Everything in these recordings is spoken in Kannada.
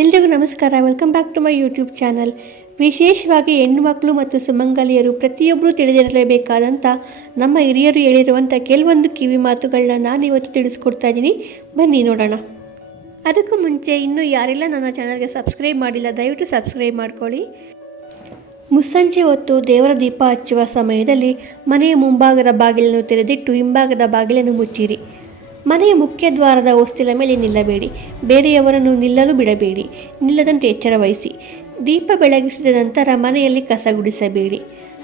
ಎಲ್ರಿಗೂ ನಮಸ್ಕಾರ. Welcome back to my YouTube channel. ವಿಶೇಷವಾಗಿ ಹೆಣ್ಣು ಮಕ್ಕಳು ಮತ್ತು ಸುಮಂಗಲಿಯರು ಪ್ರತಿಯೊಬ್ಬರೂ ತಿಳಿದಿರಲೇಬೇಕಾದಂಥ ನಮ್ಮ ಹಿರಿಯರು ಹೇಳಿರುವಂಥ ಕೆಲವೊಂದು ಕಿವಿ ಮಾತುಗಳನ್ನ ನಾನು ಇವತ್ತು ತಿಳಿಸ್ಕೊಡ್ತಾ ಇದ್ದೀನಿ. ಬನ್ನಿ ನೋಡೋಣ. ಅದಕ್ಕೂ ಮುಂಚೆ ಇನ್ನೂ ಯಾರೆಲ್ಲ ನನ್ನ ಚಾನಲ್ಗೆ ಸಬ್ಸ್ಕ್ರೈಬ್ ಮಾಡಿಲ್ಲ ದಯವಿಟ್ಟು ಸಬ್ಸ್ಕ್ರೈಬ್ ಮಾಡ್ಕೊಳ್ಳಿ. ಮುಸ್ಸಂಜೆ ಹೊತ್ತು ದೇವರ ದೀಪ ಹಚ್ಚುವ ಸಮಯದಲ್ಲಿ ಮನೆಯ ಮುಂಭಾಗದ ಬಾಗಿಲನ್ನು ತೆರೆದಿಟ್ಟು ಹಿಂಭಾಗದ ಬಾಗಿಲನ್ನು ಮುಚ್ಚಿರಿ. ಮನೆಯ ಮುಖ್ಯ ದ್ವಾರದ ಹೊಸ್ತಿಲ ಮೇಲೆ ನಿಲ್ಲಬೇಡಿ. ಬೇರೆಯವರನ್ನು ನಿಲ್ಲಲು ಬಿಡಬೇಡಿ. ನಿಲ್ಲದಂತೆ ಎಚ್ಚರ ವಹಿಸಿ. ದೀಪ ಬೆಳಗಿಸಿದ ನಂತರ ಮನೆಯಲ್ಲಿ ಕಸ ಗುಡಿಸಬೇಡಿ.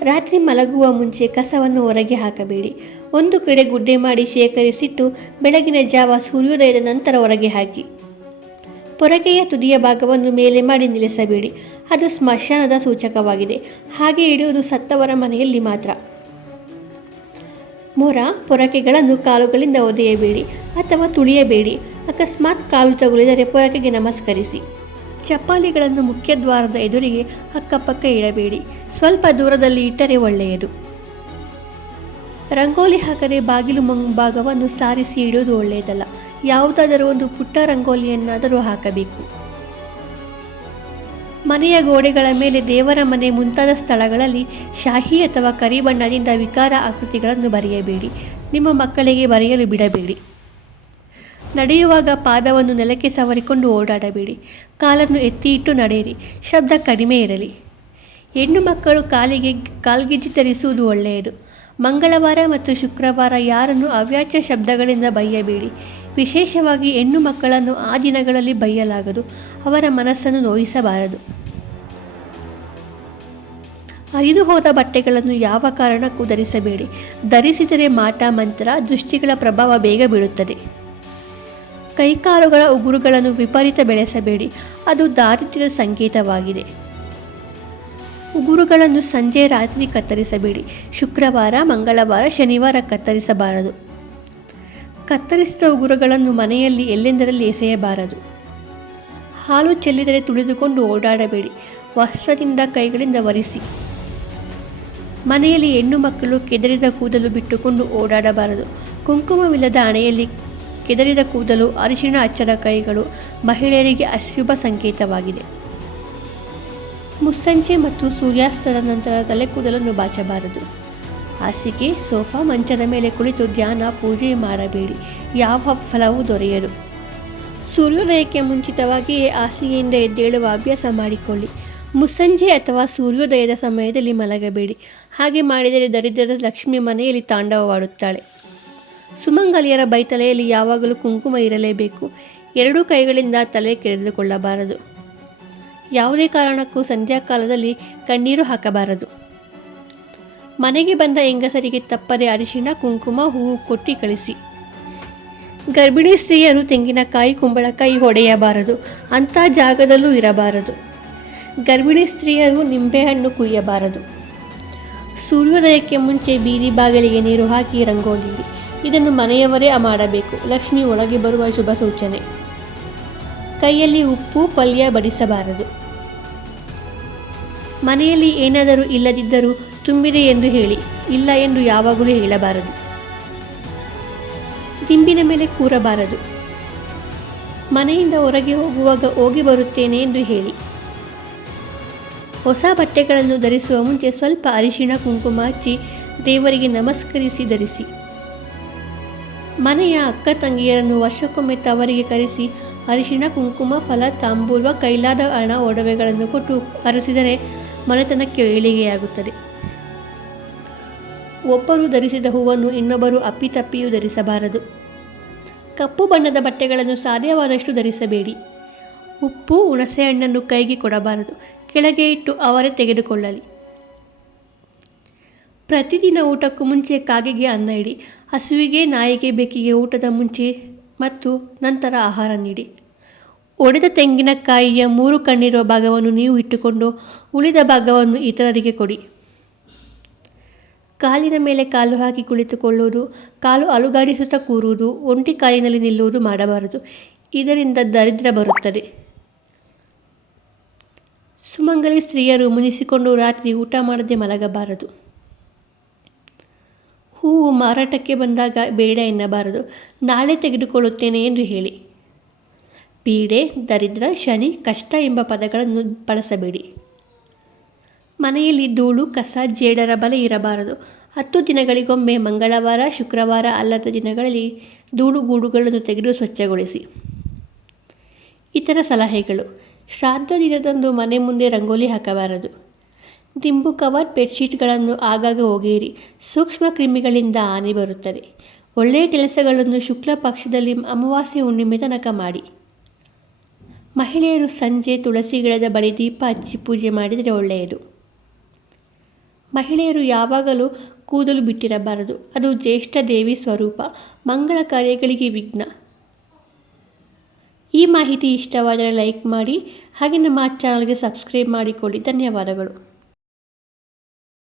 ರಾತ್ರಿ ಮಲಗುವ ಮುಂಚೆ ಕಸವನ್ನು ಹೊರಗೆ ಹಾಕಬೇಡಿ. ಒಂದು ಕಡೆ ಗುಡ್ಡೆ ಮಾಡಿ ಶೇಖರಿಸಿಟ್ಟು ಬೆಳಗಿನ ಜಾವ ಸೂರ್ಯೋದಯದ ನಂತರ ಹೊರಗೆ ಹಾಕಿ. ಪೊರಕೆಯ ತುದಿಯ ಭಾಗವನ್ನು ಮೇಲೆ ಮಾಡಿ ನಿಲ್ಲಿಸಬೇಡಿ. ಅದು ಸ್ಮಶಾನದ ಸೂಚಕವಾಗಿದೆ. ಹಾಗೆ ಇಡುವುದು ಸತ್ತವರ ಮನೆಯಲ್ಲಿ ಮಾತ್ರ. ಮೊರ ಪೊರಕೆಗಳನ್ನು ಕಾಲುಗಳಿಂದ ಒದೆಯಬೇಡಿ ಅಥವಾ ತುಳಿಯಬೇಡಿ. ಅಕಸ್ಮಾತ್ ಕಾಲು ತಗುಲಿದರೆ ಪೊರಕೆಗೆ ನಮಸ್ಕರಿಸಿ. ಚಪ್ಪಾಳಿಗಳನ್ನು ಮುಖ್ಯ ದ್ವಾರದ ಎದುರಿಗೆ ಅಕ್ಕಪಕ್ಕ ಇಡಬೇಡಿ. ಸ್ವಲ್ಪ ದೂರದಲ್ಲಿ ಇಟ್ಟರೆ ಒಳ್ಳೆಯದು. ರಂಗೋಲಿ ಹಾಕದೆ ಬಾಗಿಲು ಮುಂಭಾಗವನ್ನು ಸಾರಿಸಿ ಇಡುವುದು ಒಳ್ಳೆಯದಲ್ಲ. ಯಾವುದಾದರೂ ಒಂದು ಪುಟ್ಟ ರಂಗೋಲಿಯನ್ನಾದರೂ ಹಾಕಬೇಕು. ಮನೆಯ ಗೋಡೆಗಳ ಮೇಲೆ, ದೇವರ ಮನೆ ಮುಂತಾದ ಸ್ಥಳಗಳಲ್ಲಿ ಶಾಹಿ ಅಥವಾ ಕರಿ ಬಣ್ಣದಿಂದ ವಿಕಾರ ಆಕೃತಿಗಳನ್ನು ಬರೆಯಬೇಡಿ. ನಿಮ್ಮ ಮಕ್ಕಳಿಗೆ ಬರೆಯಲು ಬಿಡಬೇಡಿ. ನಡೆಯುವಾಗ ಪಾದವನ್ನು ನೆಲಕ್ಕೆ ಸವರಿಕೊಂಡು ಓಡಾಡಬೇಡಿ. ಕಾಲನ್ನು ಎತ್ತಿ ಇಟ್ಟು ನಡೆಯಿರಿ. ಶಬ್ದ ಕಡಿಮೆ ಇರಲಿ. ಹೆಣ್ಣು ಮಕ್ಕಳು ಕಾಲ್ಗೆಜ್ಜೆ ಧರಿಸುವುದು ಒಳ್ಳೆಯದು. ಮಂಗಳವಾರ ಮತ್ತು ಶುಕ್ರವಾರ ಯಾರನ್ನು ಅವ್ಯಾಚ್ಯ ಶಬ್ದಗಳಿಂದ ಬೈಯಬೇಡಿ. ವಿಶೇಷವಾಗಿ ಹೆಣ್ಣು ಮಕ್ಕಳನ್ನು ಆ ದಿನಗಳಲ್ಲಿ ಬೈಯಲಾಗದು. ಅವರ ಮನಸ್ಸನ್ನು ನೋಯಿಸಬಾರದು. ಹರಿದು ಹೋದ ಬಟ್ಟೆಗಳನ್ನು ಯಾವ ಕಾರಣಕ್ಕೂ ಧರಿಸಬೇಡಿ. ಧರಿಸಿದರೆ ಮಾಟ ಮಂತ್ರ, ದೃಷ್ಟಿಗಳ ಪ್ರಭಾವ ಬೇಗ ಬೀಳುತ್ತದೆ. ಕೈಕಾಲುಗಳ ಉಗುರುಗಳನ್ನು ವಿಪರೀತ ಬೆಳೆಸಬೇಡಿ. ಅದು ದಾರಿದ್ರ್ಯದ ಸಂಕೇತವಾಗಿದೆ. ಉಗುರುಗಳನ್ನು ಸಂಜೆ ರಾತ್ರಿ ಕತ್ತರಿಸಬೇಡಿ. ಶುಕ್ರವಾರ, ಮಂಗಳವಾರ, ಶನಿವಾರ ಕತ್ತರಿಸಬಾರದು. ಕತ್ತರಿಸಿದ ಉಗುರುಗಳನ್ನು ಮನೆಯಲ್ಲಿ ಎಲ್ಲೆಂದರಲ್ಲಿ ಎಸೆಯಬಾರದು. ಹಾಲು ಚೆಲ್ಲಿದರೆ ತುಳಿದುಕೊಂಡು ಓಡಾಡಬೇಡಿ. ವಸ್ತ್ರದಿಂದ ಕೈಗಳಿಂದ ಒರೆಸಿ. ಮನೆಯಲ್ಲಿ ಹೆಣ್ಣು ಮಕ್ಕಳು ಕೆದರಿದ ಕೂದಲು ಬಿಟ್ಟುಕೊಂಡು ಓಡಾಡಬಾರದು. ಕುಂಕುಮವಿಲ್ಲದ ಹಣೆಯಲ್ಲಿ ಕೆದರಿದ ಕೂದಲು, ಅರಿಶಿಣ ಹಚ್ಚದ ಕೈಗಳು ಮಹಿಳೆಯರಿಗೆ ಅಶುಭ ಸಂಕೇತವಾಗಿದೆ. ಮುಸ್ಸಂಜೆ ಮತ್ತು ಸೂರ್ಯಾಸ್ತದ ನಂತರ ತಲೆ ಕೂದಲನ್ನು ಬಾಚಬಾರದು. ಹಾಸಿಗೆ, ಸೋಫಾ, ಮಂಚದ ಮೇಲೆ ಕುಳಿತು ಧ್ಯಾನ, ಪೂಜೆ ಮಾಡಬೇಡಿ. ಯಾವ ಫಲವೂ ದೊರೆಯದು. ಸೂರ್ಯೋದಯಕ್ಕೆ ಮುಂಚಿತವಾಗಿಯೇ ಹಾಸಿಗೆಯಿಂದ ಎದ್ದೇಳುವ ಅಭ್ಯಾಸ ಮಾಡಿಕೊಳ್ಳಿ. ಮುಸ್ಸಂಜೆ ಅಥವಾ ಸೂರ್ಯೋದಯದ ಸಮಯದಲ್ಲಿ ಮಲಗಬೇಡಿ. ಹಾಗೆ ಮಾಡಿದರೆ ದರಿದ್ರದ ಲಕ್ಷ್ಮಿ ಮನೆಯಲ್ಲಿ ತಾಂಡವವಾಡುತ್ತಾಳೆ. ಸುಮಂಗಲಿಯರ ಬೈತಲೆಯಲ್ಲಿ ಯಾವಾಗಲೂ ಕುಂಕುಮ ಇರಲೇಬೇಕು. ಎರಡೂ ಕೈಗಳಿಂದ ತಲೆ ಕೆರೆದುಕೊಳ್ಳಬಾರದು. ಯಾವುದೇ ಕಾರಣಕ್ಕೂ ಸಂಧ್ಯಾಕಾಲದಲ್ಲಿ ಕಣ್ಣೀರು ಹಾಕಬಾರದು. ಮನೆಗೆ ಬಂದ ಹೆಂಗಸರಿಗೆ ತಪ್ಪದೆ ಅರಿಶಿಣ, ಕುಂಕುಮ, ಹೂವು ಕೊಟ್ಟು ಕಳಿಸಿ. ಗರ್ಭಿಣಿ ಸ್ತ್ರೀಯರು ತೆಂಗಿನಕಾಯಿ, ಕುಂಬಳಕಾಯಿ ಹೊಡೆಯಬಾರದು. ಅಂಥ ಜಾಗದಲ್ಲೂ ಇರಬಾರದು. ಗರ್ಭಿಣಿ ಸ್ತ್ರೀಯರು ನಿಂಬೆಹಣ್ಣು ಕುಯ್ಯಬಾರದು. ಸೂರ್ಯೋದಯಕ್ಕೆ ಮುಂಚೆ ಬೀದಿ ಬಾಗಿಲಿಗೆ ನೀರು ಹಾಕಿ ರಂಗೋಲಿ ಇಡಿ. ಇದನ್ನು ಮನೆಯವರೇ ಮಾಡಬೇಕು. ಲಕ್ಷ್ಮಿ ಒಳಗೆ ಬರುವ ಶುಭ ಸೂಚನೆ. ಕೈಯಲ್ಲಿ ಉಪ್ಪು, ಪಲ್ಯ ಬಡಿಸಬಾರದು. ಮನೆಯಲ್ಲಿ ಏನಾದರೂ ಇಲ್ಲದಿದ್ದರೂ ತುಂಬಿದೆ ಎಂದು ಹೇಳಿ. ಇಲ್ಲ ಎಂದು ಯಾವಾಗಲೂ ಹೇಳಬಾರದು. ದಿಂಬಿನ ಮೇಲೆ ಕೂರಬಾರದು. ಮನೆಯಿಂದ ಹೊರಗೆ ಹೋಗುವಾಗ ಹೋಗಿ ಬರುತ್ತೇನೆ ಎಂದು ಹೇಳಿ. ಹೊಸ ಬಟ್ಟೆಗಳನ್ನು ಧರಿಸುವ ಮುಂಚೆ ಸ್ವಲ್ಪ ಅರಿಶಿಣ, ಕುಂಕುಮ ಹಚ್ಚಿ ದೇವರಿಗೆ ನಮಸ್ಕರಿಸಿ ಧರಿಸಿ. ಮನೆಯ ಅಕ್ಕ ತಂಗಿಯರನ್ನು ವರ್ಷಕ್ಕೊಮ್ಮೆ ತವರಿಗೆ ಕರೆಸಿ ಅರಿಶಿಣ, ಕುಂಕುಮ, ಫಲ, ತಾಂಬೂಲ, ಕೈಲಾದ ಹಣ, ಒಡವೆಗಳನ್ನು ಕೊಟ್ಟು ಹರಸಿದರೆ ಮನೆತನಕ್ಕೆ ಏಳಿಗೆಯಾಗುತ್ತದೆ. ಒಬ್ಬರು ಧರಿಸಿದ ಹೂವನ್ನು ಇನ್ನೊಬ್ಬರು ಅಪ್ಪಿತಪ್ಪಿಯೂ ಧರಿಸಬಾರದು. ಕಪ್ಪು ಬಣ್ಣದ ಬಟ್ಟೆಗಳನ್ನು ಸಾಧ್ಯವಾದಷ್ಟು ಧರಿಸಬೇಡಿ. ಉಪ್ಪು, ಹುಣಸೆಹಣ್ಣನ್ನು ಕೈಗೆ ಕೊಡಬಾರದು. ಕೆಳಗೆ ಇಟ್ಟು ಅವರೇ ತೆಗೆದುಕೊಳ್ಳಲಿ. ಪ್ರತಿದಿನ ಊಟಕ್ಕೂ ಮುಂಚೆ ಕಾಗೆಗೆ ಅನ್ನ ಇಡಿ. ಹಸುವಿಗೆ, ನಾಯಿಗೆ, ಬೆಕ್ಕಿಗೆ ಊಟದ ಮುಂಚೆ ಮತ್ತು ನಂತರ ಆಹಾರ ನೀಡಿ. ಒಡೆದ ತೆಂಗಿನಕಾಯಿಯ 3 ಕಣ್ಣಿರುವ ಭಾಗವನ್ನು ನೀವು ಇಟ್ಟುಕೊಂಡು ಉಳಿದ ಭಾಗವನ್ನು ಇತರರಿಗೆ ಕೊಡಿ. ಕಾಲಿನ ಮೇಲೆ ಕಾಲು ಹಾಕಿ ಕುಳಿತುಕೊಳ್ಳುವುದು, ಕಾಲು ಅಲುಗಾಡಿಸುತ್ತಾ ಕೂರುವುದು, ಒಂಟಿ ಕಾಲಿನಲ್ಲಿ ನಿಲ್ಲುವುದು ಮಾಡಬಾರದು. ಇದರಿಂದ ದರಿದ್ರ ಬರುತ್ತದೆ. ಸುಮಂಗಲಿ ಸ್ತ್ರೀಯರು ಮುನಿಸಿಕೊಂಡು ರಾತ್ರಿ ಊಟ ಮಾಡದೆ ಮಲಗಬಾರದು. ಹೂವು ಮಾರಾಟಕ್ಕೆ ಬಂದಾಗ ಬೇಡ ಎನ್ನಬಾರದು. ನಾಳೆ ತೆಗೆದುಕೊಳ್ಳುತ್ತೇನೆ ಎಂದು ಹೇಳಿ. ಪೀಡೆ, ದರಿದ್ರ, ಶನಿ, ಕಷ್ಟ ಎಂಬ ಪದಗಳನ್ನು ಬಳಸಬೇಡಿ. ಮನೆಯಲ್ಲಿ ಧೂಳು, ಕಸ, ಜೇಡರ ಬಲೆ ಇರಬಾರದು. 10 ದಿನಗಳಿಗೊಮ್ಮೆ ಮಂಗಳವಾರ, ಶುಕ್ರವಾರ ಅಲ್ಲದ ದಿನಗಳಲ್ಲಿ ಧೂಳುಗೂಡುಗಳನ್ನು ತೆಗೆದು ಸ್ವಚ್ಛಗೊಳಿಸಿ. ಇತರ ಸಲಹೆಗಳು: ಶ್ರಾದ್ದ ದಿನದಂದು ಮನೆ ಮುಂದೆ ರಂಗೋಲಿ ಹಾಕಬಾರದು. ದಿಂಬು ಕವರ್, ಬೆಡ್ಶೀಟ್ಗಳನ್ನು ಆಗಾಗ ಒಗೆಯಿರಿ. ಸೂಕ್ಷ್ಮ ಕ್ರಿಮಿಗಳಿಂದ ಹಾನಿ ಬರುತ್ತದೆ. ಒಳ್ಳೆಯ ಕೆಲಸಗಳನ್ನು ಶುಕ್ಲ ಪಕ್ಷದಲ್ಲಿ ಅಮಾವಾಸ್ಯೆ ಹುಣ್ಣಿಮೆ ತನಕ ಮಾಡಿ. ಮಹಿಳೆಯರು ಸಂಜೆ ತುಳಸಿ ಗಿಡದ ಬಳಿ ದೀಪ ಹಚ್ಚಿ ಪೂಜೆ ಮಾಡಿದರೆ ಒಳ್ಳೆಯದು. ಮಹಿಳೆಯರು ಯಾವಾಗಲೂ ಕೂದಲು ಬಿಟ್ಟಿರಬಾರದು. ಅದು ಜ್ಯೇಷ್ಠ ದೇವಿ ಸ್ವರೂಪ, ಮಂಗಳ ಕಾರ್ಯಗಳಿಗೆ ವಿಘ್ನ. ಈ ಮಾಹಿತಿ ಇಷ್ಟವಾದರೆ ಲೈಕ್ ಮಾಡಿ, ಹಾಗೆ ನಮ್ಮ ಚಾನಲ್ಗೆ ಸಬ್ಸ್ಕ್ರೈಬ್ ಮಾಡಿಕೊಳ್ಳಿ. ಧನ್ಯವಾದಗಳು.